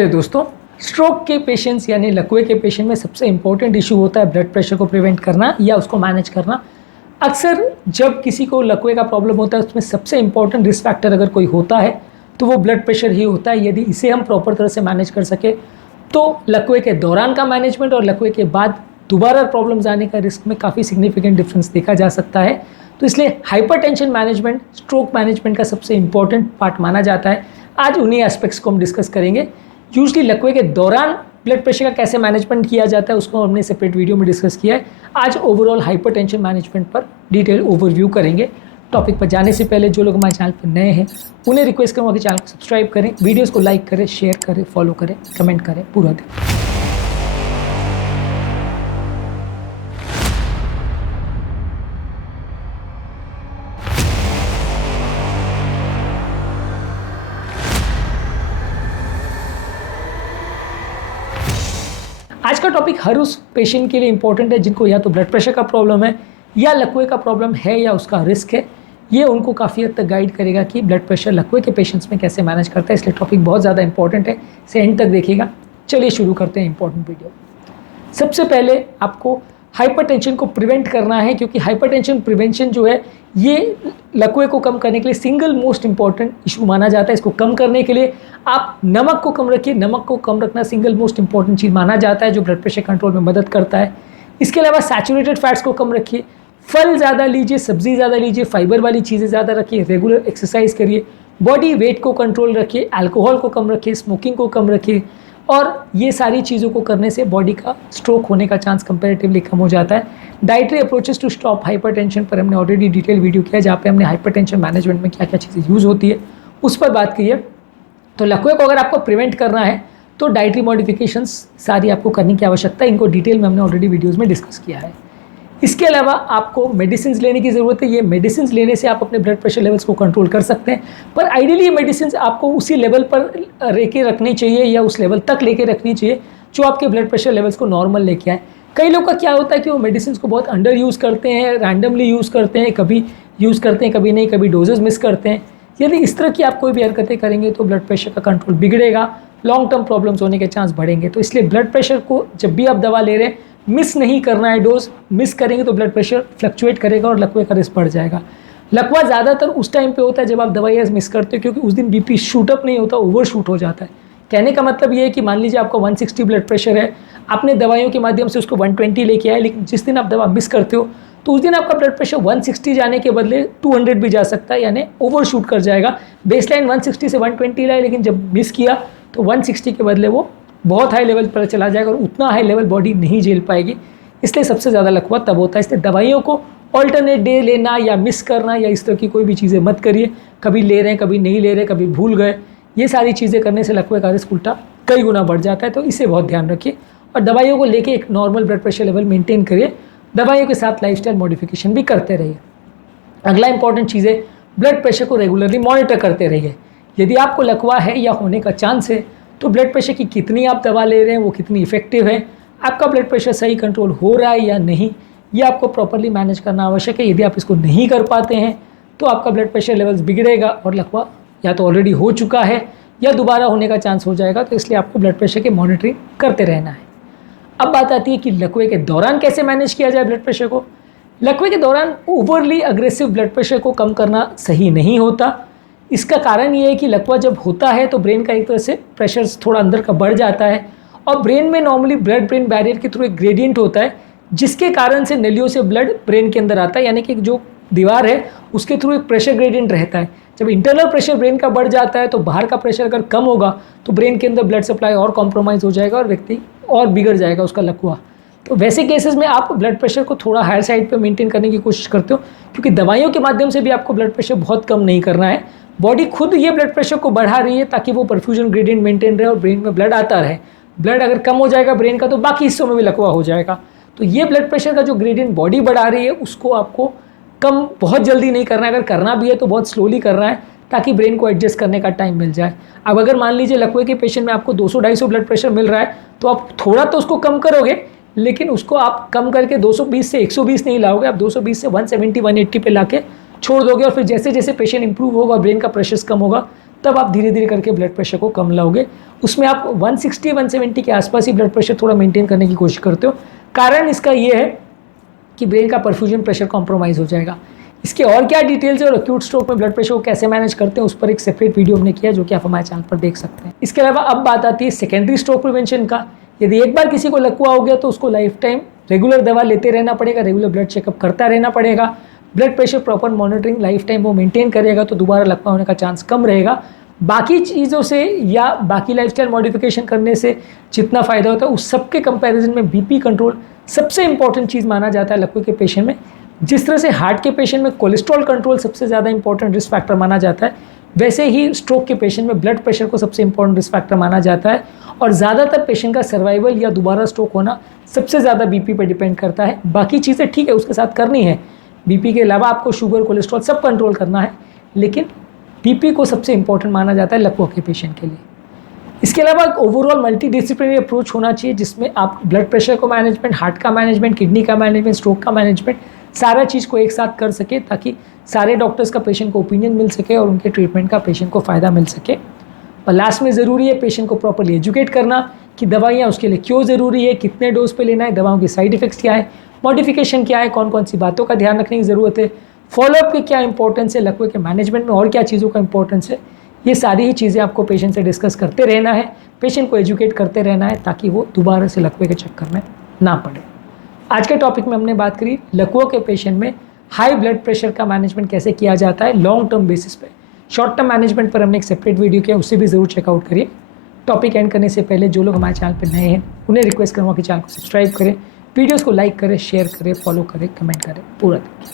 मेरे दोस्तों, स्ट्रोक के पेशेंट्स यानी लकवे के पेशेंट में सबसे इंपॉर्टेंट इशू होता है ब्लड प्रेशर को प्रिवेंट करना या उसको मैनेज करना। अक्सर जब किसी को लकवे का प्रॉब्लम होता है उसमें सबसे इंपॉर्टेंट रिस्क फैक्टर अगर कोई होता है तो वो ब्लड प्रेशर ही होता है। यदि इसे हम प्रॉपर तरह से मैनेज कर सके तो लकवे के दौरान का मैनेजमेंट और लकवे के बाद दोबारा प्रॉब्लम्स आने का रिस्क में काफ़ी सिग्निफिकेंट डिफरेंस देखा जा सकता है। तो इसलिए हाइपरटेंशन मैनेजमेंट स्ट्रोक मैनेजमेंट का सबसे इंपॉर्टेंट पार्ट माना जाता है। आज उन्हीं एस्पेक्ट्स को हम डिस्कस करेंगे। यूजली लकवे के दौरान ब्लड प्रेशर का कैसे मैनेजमेंट किया जाता है उसको हमने सेपरेट वीडियो में डिस्कस किया है। आज ओवरऑल हाइपरटेंशन मैनेजमेंट पर डिटेल ओवरव्यू करेंगे। टॉपिक पर जाने से पहले जो लोग हमारे चैनल पर नए हैं उन्हें रिक्वेस्ट करूँगा कि चैनल को सब्सक्राइब करें, वीडियोज़ को लाइक करें, शेयर करें, फॉलो करें, कमेंट करें पूरा दिन। आज का टॉपिक हर उस पेशेंट के लिए इंपॉर्टेंट है जिनको या तो ब्लड प्रेशर का प्रॉब्लम है या लकवे का प्रॉब्लम है या उसका रिस्क है। ये उनको काफ़ी हद तक गाइड करेगा कि ब्लड प्रेशर लकवे के पेशेंट्स में कैसे मैनेज करता है। इसलिए टॉपिक बहुत ज़्यादा इंपॉर्टेंट है, इसे एंड तक देखिएगा। चलिए शुरू करते हैं इंपॉर्टेंट वीडियो। सबसे पहले आपको हाइपरटेंशन को प्रिवेंट करना है, क्योंकि हाइपरटेंशन प्रिवेंशन जो है ये लकवे को कम करने के लिए सिंगल मोस्ट इंपॉर्टेंट इशू माना जाता है। इसको कम करने के लिए आप नमक को कम रखिए। नमक को कम रखना सिंगल मोस्ट इंपॉर्टेंट चीज़ माना जाता है जो ब्लड प्रेशर कंट्रोल में मदद करता है। इसके अलावा सैचुरेटेड फैट्स को कम रखिए, फल ज़्यादा लीजिए, सब्जी ज़्यादा लीजिए, फाइबर वाली चीज़ें ज़्यादा रखिए, रेगुलर एक्सरसाइज करिए, बॉडी वेट को कंट्रोल रखिए, अल्कोहल को कम रखिए, स्मोकिंग को कम रखिए। और ये सारी चीज़ों को करने से बॉडी का स्ट्रोक होने का चांस कंपैरेटिवली कम हो जाता है। Dietary approaches to stop hypertension पर हमने ऑलरेडी डिटेल वीडियो किया जहाँ पे हमने हाइपरटेंशन मैनेजमेंट में क्या क्या चीज़ें यूज़ होती है उस पर बात की है। तो लकवे को अगर आपको प्रिवेंट करना है तो डाइटरी मॉडिफिकेशंस सारी आपको करने की आवश्यकता है। इनको डिटेल में हमने ऑलरेडी वीडियोज़ में डिस्कस किया है। इसके अलावा आपको मेडिसिन लेने की ज़रूरत है। ये मेडिसिन लेने से आप अपने ब्लड प्रेशर लेवल्स को कंट्रोल कर सकते हैं, पर आइडियली ये मेडिसिन आपको उसी लेवल पर लेके रखनी चाहिए या उस लेवल तक लेके रखनी चाहिए जो आपके ब्लड प्रेशर लेवल्स को नॉर्मल लेके आए। कई लोग का क्या होता है कि वो मेडिसिन को बहुत अंडर यूज़ करते हैं, रैंडमली यूज़ करते हैं, कभी यूज़ करते हैं कभी नहीं, कभी डोजेज मिस करते हैं। यदि इस तरह की आप कोई भी हरकतें करेंगे तो ब्लड प्रेशर का कंट्रोल बिगड़ेगा, लॉन्ग टर्म प्रॉब्लम्स होने के चांस बढ़ेंगे। तो इसलिए ब्लड प्रेशर को जब भी आप दवा ले रहे हैं मिस नहीं करना है। डोज मिस करेंगे तो ब्लड प्रेशर फ्लक्चुएट करेगा और लकवे का रिस्क बढ़ जाएगा। लकवा ज़्यादातर उस टाइम पे होता है जब आप दवाइयाँ मिस करते हो, क्योंकि उस दिन बीपी शूट अप नहीं होता, ओवर शूट हो जाता है। कहने का मतलब ये है कि मान लीजिए आपका 160 ब्लड प्रेशर है, आपने दवाइयों के माध्यम से उसको 120 लेके आए, लेकिन जिस दिन आप दवा मिस करते हो तो उस दिन आपका ब्लड प्रेशर 160 जाने के बदले 200 भी जा सकता है, यानी ओवर शूट कर जाएगा। बेसलाइन 160 से 120 लाए, लेकिन जब मिस किया तो 160 के बदले वो बहुत हाई लेवल पर चला जाएगा और उतना हाई लेवल बॉडी नहीं झेल पाएगी। इसलिए सबसे ज़्यादा लकवा तब होता है। इसलिए दवाइयों को ऑल्टरनेट डे लेना या मिस करना या इस तरह की कोई भी चीज़ें मत करिए। कभी ले रहे हैं, कभी नहीं ले रहे, कभी भूल गए, ये सारी चीज़ें करने से लकवे का रिस्क उल्टा कई गुना बढ़ जाता है। तो इसे बहुत ध्यान रखिए और दवाइयों को लेके एक normal blood pressure level maintain करिए। दवाइयों के साथ लाइफस्टाइल मॉडिफिकेशन भी करते रहिए। अगला इंपॉर्टेंट चीज़ है, ब्लड प्रेशर को रेगुलरली मॉनिटर करते रहिए। यदि आपको लकवा है या होने का चांस है तो ब्लड प्रेशर की कितनी आप दवा ले रहे हैं, वो कितनी इफेक्टिव है, आपका ब्लड प्रेशर सही कंट्रोल हो रहा है या नहीं, ये आपको प्रॉपरली मैनेज करना आवश्यक है। यदि आप इसको नहीं कर पाते हैं तो आपका ब्लड प्रेशर लेवल्स बिगड़ेगा और लकवा या तो ऑलरेडी हो चुका है या दोबारा होने का चांस हो जाएगा। तो इसलिए आपको ब्लड प्रेशर की मॉनिटरिंग करते रहना है। अब बात आती है कि लकवे के दौरान कैसे मैनेज किया जाए ब्लड प्रेशर को। लकवे के दौरान ओवरली अग्रेसिव ब्लड प्रेशर को कम करना सही नहीं होता। इसका कारण ये है कि लकवा जब होता है तो ब्रेन का एक तरह से प्रेशर थोड़ा अंदर का बढ़ जाता है और ब्रेन में नॉर्मली ब्लड ब्रेन बैरियर के थ्रू एक ग्रेडियंट होता है जिसके कारण से नलियों से ब्लड ब्रेन के अंदर आता है, यानी कि जो दीवार है उसके थ्रू एक प्रेशर ग्रेडियंट रहता है। जब इंटरनल प्रेशर ब्रेन का बढ़ जाता है तो बाहर का प्रेशर अगर कम होगा तो ब्रेन के अंदर ब्लड सप्लाई और कॉम्प्रोमाइज़ हो जाएगा और व्यक्ति और बिगड़ जाएगा उसका लकवा। तो वैसे केसेस में आप ब्लड प्रेशर को थोड़ा हायर साइड पे मेंटेन करने की कोशिश करते हो, क्योंकि दवाइयों के माध्यम से भी आपको ब्लड प्रेशर बहुत कम नहीं करना है। बॉडी खुद ये ब्लड प्रेशर को बढ़ा रही है ताकि वो परफ्यूजन ग्रेडियंट मेंटेन रहे और ब्रेन में ब्लड आता रहे। ब्लड अगर कम हो जाएगा ब्रेन का तो बाकी हिस्सों में भी लकवा हो जाएगा। तो ये ब्लड प्रेशर का जो ग्रेडियंट बॉडी बढ़ा रही है उसको आपको कम बहुत जल्दी नहीं करना है। अगर करना भी है तो बहुत स्लोली करना है ताकि ब्रेन को एडजस्ट करने का टाइम मिल जाए। अब अगर मान लीजिए लकवे के पेशेंट में आपको 200-250 ब्लड प्रेशर मिल रहा है तो आप थोड़ा तो उसको कम करोगे, लेकिन उसको आप कम करके 220 से 120 नहीं लाओगे। आप 220 से 170-180 पे लाके छोड़ दोगे और फिर जैसे जैसे पेशेंट इंप्रूव होगा, ब्रेन का प्रेशर कम होगा, तब आप धीरे धीरे करके ब्लड प्रेशर को कम लाओगे। उसमें आप 160-170 के आसपास ही ब्लड प्रेशर थोड़ा मेंटेन करने की कोशिश करते हो। कारण इसका ये है कि ब्रेन का परफ्यूजन प्रेशर कॉम्प्रोमाइज़ हो जाएगा। इसके और क्या डिटेल्स है और एक्यूट स्ट्रोक में ब्लड प्रेशर को कैसे मैनेज करते हैं उस पर एक सेपरेट वीडियो हमने किया, जो कि आप हमारे चैनल पर देख सकते हैं। इसके अलावा अब बात आती है सेकेंडरी स्ट्रोक प्रिवेंशन का। यदि एक बार किसी को लकवा हो गया तो उसको लाइफ टाइम रेगुलर दवा लेते रहना पड़ेगा, रेगुलर ब्लड चेकअप करता रहना पड़ेगा, blood pressure proper monitoring life time वो मेंटेन करेगा तो दोबारा लकवा होने का चांस कम रहेगा। बाकी चीज़ों से या बाकी लाइफस्टाइल मॉडिफिकेशन करने से जितना फ़ायदा होता है उस सब के कंपैरिजन में बीपी कंट्रोल सबसे इंपॉर्टेंट चीज़ माना जाता है लकवे के पेशेंट में। जिस तरह से हार्ट के पेशेंट में कोलेस्ट्रॉल कंट्रोल सबसे ज़्यादा इंपॉर्टेंट रिस्क फैक्टर माना जाता है, वैसे ही स्ट्रोक के पेशेंट में ब्लड प्रेशर को सबसे इंपॉर्टेंट रिस्क फैक्टर माना जाता है। और ज़्यादातर पेशेंट का सर्वाइवल या दोबारा स्ट्रोक होना सबसे ज़्यादा बीपी पर डिपेंड करता है। बाकी चीज़ें ठीक है उसके साथ करनी है, बीपी के अलावा आपको शुगर कोलेस्ट्रॉल सब कंट्रोल करना है, लेकिन बीपी को सबसे इंपॉर्टेंट माना जाता है लकवा के पेशेंट के लिए। इसके अलावा ओवरऑल मल्टी डिसिप्लिनरी अप्रोच होना चाहिए जिसमें आप ब्लड प्रेशर को मैनेजमेंट, हार्ट का मैनेजमेंट, किडनी का मैनेजमेंट, स्ट्रोक का मैनेजमेंट, सारा चीज़ को एक साथ कर सके ताकि सारे डॉक्टर्स का पेशेंट को ओपिनियन मिल सके और उनके ट्रीटमेंट का पेशेंट को फ़ायदा मिल सके। और लास्ट में ज़रूरी है पेशेंट को प्रॉपरली एजुकेट करना कि दवाइयाँ उसके लिए क्यों ज़रूरी है, कितने डोज पे लेना है, दवाओं के साइड इफ़ेक्ट्स क्या है, मॉडिफिकेशन क्या है, कौन कौन सी बातों का ध्यान रखने की ज़रूरत है, फॉलोअप के क्या इंपॉर्टेंस है, लकवे के मैनेजमेंट में और क्या चीज़ों का इंपॉर्टेंस है। ये सारी ही चीज़ें आपको पेशेंट से डिस्कस करते रहना है, पेशेंट को एजुकेट करते रहना है ताकि वो दोबारा से लकवे के चक्कर में ना पड़े। आज के टॉपिक में हमने बात करी लकवों के पेशेंट में हाई ब्लड प्रेशर का मैनेजमेंट कैसे किया जाता है लॉन्ग टर्म बेसिस पे। शॉर्ट टर्म मैनेजमेंट पर हमने एक सेपरेट वीडियो किया, उससे भी ज़रूर चेकआउट करिए। टॉपिक एंड करने से पहले जो लोग हमारे चैनल पर नए हैं उन्हें रिक्वेस्ट करूँगा कि चैनल को सब्सक्राइब करें, वीडियोज़ को लाइक करें, शेयर करें, फॉलो करें, कमेंट करें, पूरा देखिए।